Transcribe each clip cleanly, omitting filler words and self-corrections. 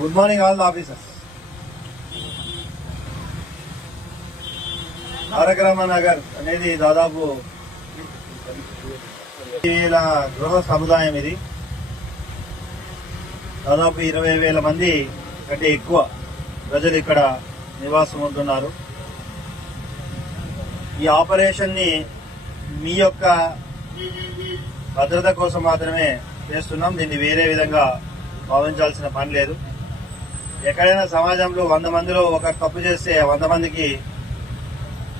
Good morning all the officers. Taraka Ramanagar అనేది దాదాపు 20,000 గృహ సముదాయం. ఇది దాదాపు 20,000 మంది కంటే ఎక్కువ ప్రజలు ఇక్కడ నివాసం ఉంటున్నారు. ఈ ఆపరేషన్ ని మీ యొక్క భద్రత కోసం మాత్రమే చేస్తున్నాం. దీన్ని వేరే విధంగా భావించాల్సిన పని లేదు. ఎక్కడైనా సమాజంలో 100 మందిలో ఒకరు తప్పు చేస్తే 100 మందికి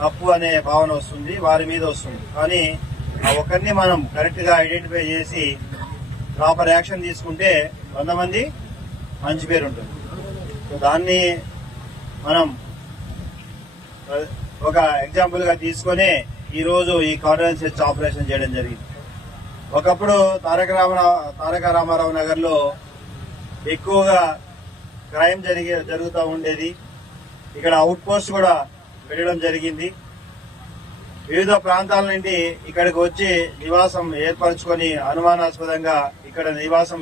తప్పు అనే భావన వస్తుంది, వారి మీద వస్తుంది. కానీ ఆ ఒక్కరిని మనం కరెక్ట్ గా ఐడెంటిఫై చేసి ప్రాపర్ యాక్షన్ తీసుకుంటే 100 మంది మంచి పేరు ఉంటుంది. దాన్ని మనం ఒక ఎగ్జాంపుల్ గా తీసుకుని ఈ రోజు ఈ కార్డినెన్స్ సెర్చ్ ఆపరేషన్ చేయడం జరిగింది. ఒకప్పుడు తారక రామారావు నగర్ లో ఎక్కువగా క్రైమ్ జరుగుతూ ఉండేది. ఇక్కడ అవుట్ పోస్ట్ కూడా పెట్టడం జరిగింది. వివిధ ప్రాంతాల నుండి ఇక్కడికి వచ్చి నివాసం ఏర్పరచుకొని అనుమానాస్పదంగా ఇక్కడ నివాసం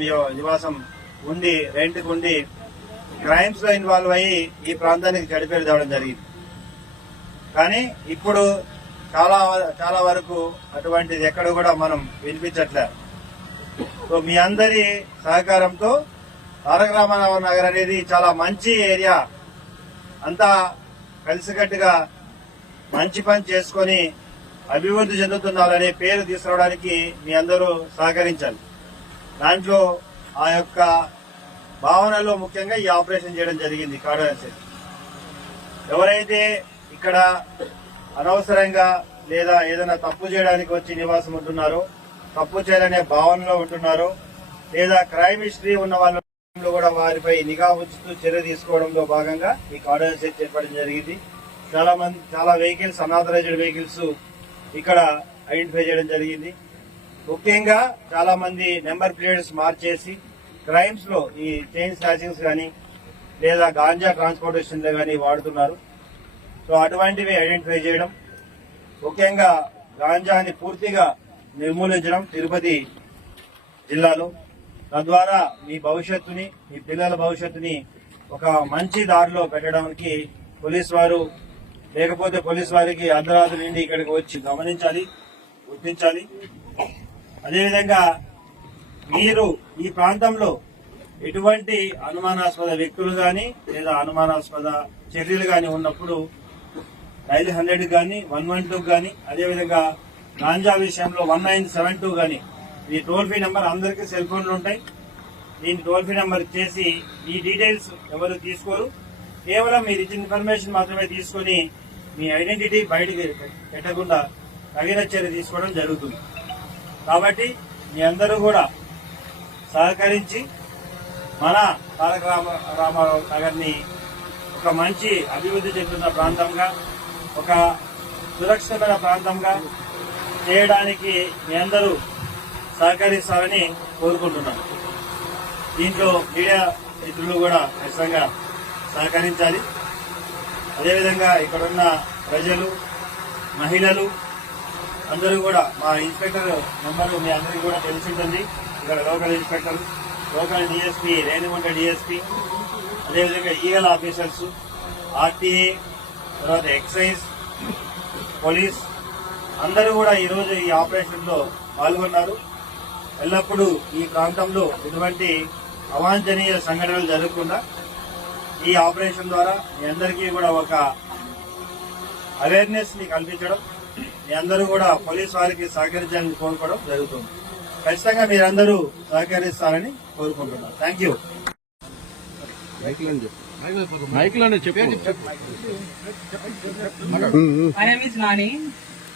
ఉండి రెంట్కి ఉండి క్రైమ్స్ లో ఇన్వాల్వ్ అయ్యి ఈ ప్రాంతానికి చెడిపేరు తేవడం జరిగింది. కానీ ఇప్పుడు చాలా వరకు అటువంటిది ఎక్కడ కూడా మనం వినిపించట్లేదు. సో మీ అందరి సహకారంతో తారక రామారావు నగర్ అనేది చాలా మంచి ఏరియా. అంతా కలిసికట్టుగా మంచి పని చేసుకుని అభివృద్ధి చెందుతున్నారనే పేరు తీసుకురావడానికి మీ అందరూ సహకరించాలి. దాంట్లో ఆ యొక్క భావనలో ముఖ్యంగా ఈ ఆపరేషన్ చేయడం జరిగింది. కార్డినెన్స్ సెర్చ్ ఎవరైతే ఇక్కడ అనవసరంగా లేదా ఏదైనా తప్పు చేయడానికి వచ్చి నివాసం ఉంటున్నారో, తప్పు చేయాలనే భావనలో ఉంటున్నారో, లేదా క్రైమ్ హిస్టరీ ఉన్న వాళ్ళు కూడా వారిపై నిఘా ఉంచుతూ చర్య తీసుకోవడంలో భాగంగా ఈ కార్డినెన్స్ సెర్చ్ ఏర్పడడం జరిగింది. చాలా వెహికల్స్, అనాథరైజ్డ్ వెహికల్స్ ఇక్కడ ఐడెంటిఫై చేయడం జరిగింది. ముఖ్యంగా చాలా మంది నెంబర్ ప్లేట్స్ మార్చేసి క్రైమ్స్ లో ఈ చైన్ స్నాచింగ్స్ గానీ లేదా గాంజా ట్రాన్స్పోర్టేషన్ లో గానీ వాడుతున్నారు. సో అటువంటివి ఐడెంటిఫై చేయడం, ముఖ్యంగా గాంజాని పూర్తిగా నిర్మూలించడం తిరుపతి జిల్లాలో. తద్వారా మీ భవిష్యత్తుని, మీ పిల్లల భవిష్యత్తుని ఒక మంచి దారిలో పెట్టడానికి పోలీసు వారు లేకపోతే పోలీసు వారికి అర్ధరాత్రి నుండి ఇక్కడికి వచ్చి గమనించాలి, గుర్తించాలి. అదేవిధంగా మీరు ఈ ప్రాంతంలో ఎటువంటి అనుమానాస్పద వ్యక్తులు గాని లేదా అనుమానాస్పద చర్యలు గాని ఉన్నప్పుడు డైలీ 100 గాని 112 గాని అదేవిధంగా గాంజా విషయంలో 1972 గాని ఈ టోల్ ఫ్రీ నెంబర్ అందరికీ సెల్ ఫోన్లు ఉంటాయి. దీని టోల్ ఫ్రీ నెంబర్ ఇచ్చేసి ఈ డీటెయిల్స్ ఎవరు తీసుకోరు, కేవలం మీరు ఇచ్చిన ఇన్ఫర్మేషన్ మాత్రమే తీసుకుని మీ ఐడెంటిటీ బయటికి పెట్టకుండా తగిన చర్య తీసుకోవడం జరుగుతుంది. కాబట్టి మీ అందరూ కూడా సహకరించి మన తారక రామారావు నగర్ ని ఒక మంచి అభివృద్ధి చెందుతున్న ప్రాంతంగా, ఒక సురక్షితమైన ప్రాంతంగా చేయడానికి మీ అందరూ సహకరిస్తారని కోరుకుంటున్నాను. దీంట్లో మీడియా మిత్రులు కూడా ఖచ్చితంగా సహకరించాలి. అదేవిధంగా ఇక్కడున్న ప్రజలు, మహిళలు అందరూ కూడా మా ఇన్స్పెక్టర్ నెంబరు మీ అందరికీ కూడా తెలిసి ఉంటుంది. ఇక్కడ local inspector, local DSP, Renigunta DSP, అదేవిధంగా ఈగల్ ఆఫీసర్స్, ఆర్టీఏ, తర్వాత ఎక్సైజ్, పోలీస్ అందరూ కూడా ఈరోజు ఈ ఆపరేషన్ లో పాల్గొన్నారు. ఎల్లప్పుడూ ఈ ప్రాంతంలో ఎటువంటి అవాంఛనీయ సంఘటనలు జరగకుండా ఈ ఆపరేషన్ ద్వారా మీ అందరికీ కూడా ఒక అవేర్నెస్ ని కల్పించడం, మీ అందరూ కూడా పోలీసు వారికి సహకరించాలని కోరుకోవడం జరుగుతుంది. ఖచ్చితంగా మీరందరూ సహకరిస్తారని కోరుకుంటున్నాను. Thank you. My name is Nani.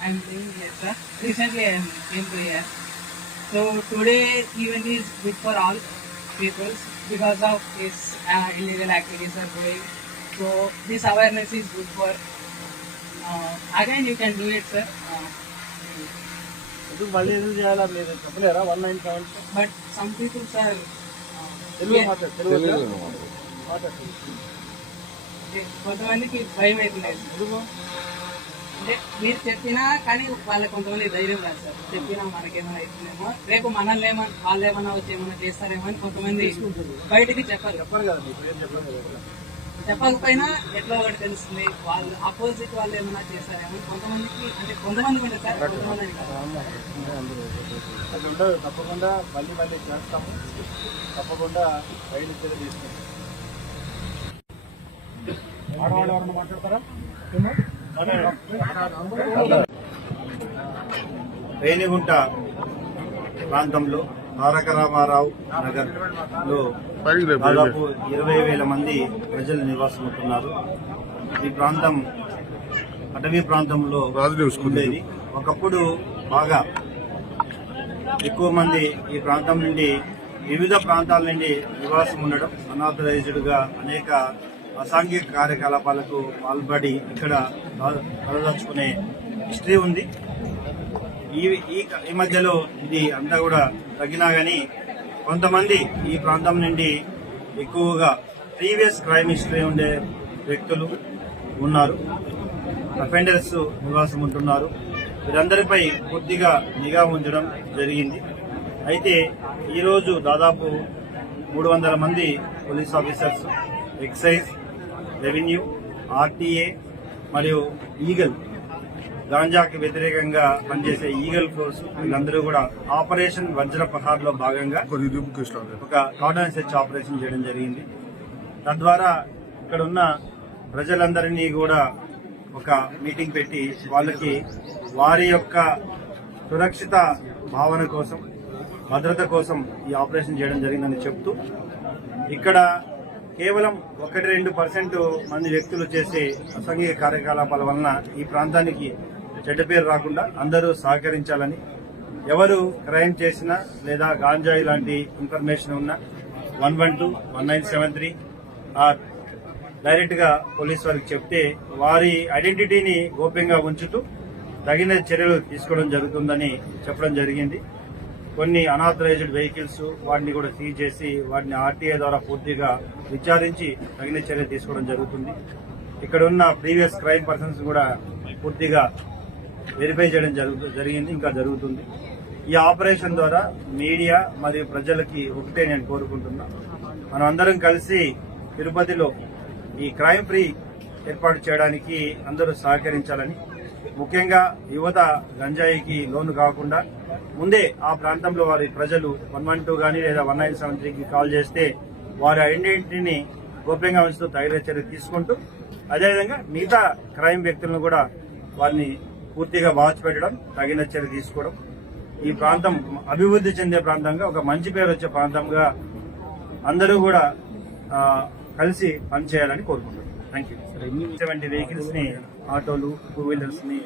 I'm here, sir. Recently I came to here. So today event is good for all people because of this illegal activities are going. So this awareness is good for. Again you can do it, sir. But some people are కొంతమందికి భయం అవుతుంది. అంటే మీరు చెప్పినా కానీ వాళ్ళకి కొంతమంది ధైర్యం రాదు సార్. చెప్పినా మనకేమైనా అవుతుందేమో, రేపు మనల్ని ఏమన్నా వాళ్ళు ఏమన్నా వచ్చి ఏమన్నా చేస్తారేమో అని కొంతమంది బయటికి చెప్పారు. చెప్పరు కదా, మీ పేరు చెప్పరు కదా. చెప్పకపోయినా ఎట్లా ఒకటి తెలుస్తుంది, వాళ్ళు ఆపోజిట్ వాళ్ళు ఏమన్నా చేస్తారేమో కొంతమందికి, అంటే కొంతమందికి ఉంటుంది సార్, కొంతమంది కాదు. అది ఉండదు, తప్పకుండా మళ్ళీ చేస్తాము, తప్పకుండా రైలు చర్య తీసుకుంటాం. ఆడవాళ్ళు ఎవరన్నా మాట్లాడతారా? రేణిగుంట ప్రాంతంలో తారక రామారావు నగర్ లో దాదాపు 20,000 మంది ప్రజలు నివాసం ఉంటున్నారు. ఈ ప్రాంతం అటవీ ప్రాంతంలో ఉండేది. ఒకప్పుడు బాగా ఎక్కువ మంది ఈ ప్రాంతం నుండి వివిధ ప్రాంతాల నుండి నివాసం ఉండడం, అనాథరైజ్డ్ గా అనేక అసాంఘిక కార్యకలాపాలకు పాల్పడి ఇక్కడ తలదాచుకునే హిస్టరీ ఉంది. ఈ మధ్యలో ఇది అంతా కూడా తగ్గినా గానీ కొంతమంది ఈ ప్రాంతం నుండి ఎక్కువగా ప్రీవియస్ క్రైమ్ హిస్టరీ ఉండే వ్యక్తులు ఉన్నారు, అఫెండర్స్ నివాసం ఉంటున్నారు. వీరందరిపై పూర్తిగా నిఘా ఉంచడం జరిగింది. అయితే ఈరోజు దాదాపు 300 మంది police officers, excise, revenue, RTA మరియు ఈగల్, గాంజాకి వ్యతిరేకంగా పనిచేసే ఈగల్ ఫోర్స్, వీళ్ళందరూ కూడా ఆపరేషన్ వజ్రప్రహార్ లో భాగంగా ఒక కార్డన్ సెర్చ్ ఆపరేషన్ చేయడం జరిగింది. తద్వారా ఇక్కడ ఉన్న ప్రజలందరినీ కూడా ఒక మీటింగ్ పెట్టి వాళ్ళకి వారి యొక్క సురక్షిత భావన కోసం, భద్రత కోసం ఈ ఆపరేషన్ చేయడం జరిగిందని చెప్తూ, ఇక్కడ కేవలం 1-2% మంది వ్యక్తులు చేసే అసాంఘిక కార్యకలాపాల వలన ఈ ప్రాంతానికి చెడ్డ పేరు రాకుండా అందరూ సహకరించాలని, ఎవరు క్రైమ్ చేసినా లేదా గాంజాయి లాంటి ఇన్ఫర్మేషన్ ఉన్నా 112, 1973 డైరెక్ట్ గా పోలీస్ వారికి చెప్తే వారి ఐడెంటిటీని గోప్యంగా ఉంచుతూ తగిన చర్యలు తీసుకోవడం జరుగుతుందని చెప్పడం జరిగింది. కొన్ని అనాథరైజ్డ్ వెహికల్స్ వాటిని కూడా సీజ్ చేసి వాటిని ఆర్టీఏ ద్వారా పూర్తిగా విచారించి తగిన చర్య తీసుకోవడం జరుగుతుంది. ఇక్కడ ఉన్న ప్రీవియస్ క్రైమ్ పర్సన్స్ కూడా పూర్తిగా వెరిఫై చేయడం జరిగింది, ఇంకా జరుగుతుంది. ఈ ఆపరేషన్ ద్వారా మీడియా మరియు ప్రజలకి ఒకటే నేను కోరుకుంటున్నా, మనం అందరం కలిసి తిరుపతిలో ఈ క్రైమ్ ఫ్రీ ఏర్పాటు చేయడానికి అందరూ సహకరించాలని, ముఖ్యంగా యువత గంజాయికి లోను కాకుండా ముందే ఆ ప్రాంతంలో వారి ప్రజలు 112 గానీ లేదా 1973కి కాల్ చేస్తే వారి ఐడెంటిటీని గోప్యంగా ఉంచుతూ తగిన చర్య తీసుకుంటూ, అదేవిధంగా మిగతా క్రైమ్ వ్యక్తులను కూడా వారిని పూర్తిగా వాచ్ పెట్టడం, తగిన చర్య తీసుకోవడం, ఈ ప్రాంతం అభివృద్ధి చెందే ప్రాంతంగా, ఒక మంచి పేరు వచ్చే ప్రాంతంగా అందరూ కూడా కలిసి పనిచేయాలని కోరుకుంటున్నాను. Thank you. 70 వెహికల్స్ ని, ఆటోలు, 2 వీలర్స్ ని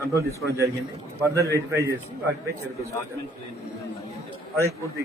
కంట్రోల్ తీసుకోవడం జరిగింది. ఫర్దర్ వెరిఫై చేసి వాటిపై చర్య తీసుకోవాలి. అది పూర్తి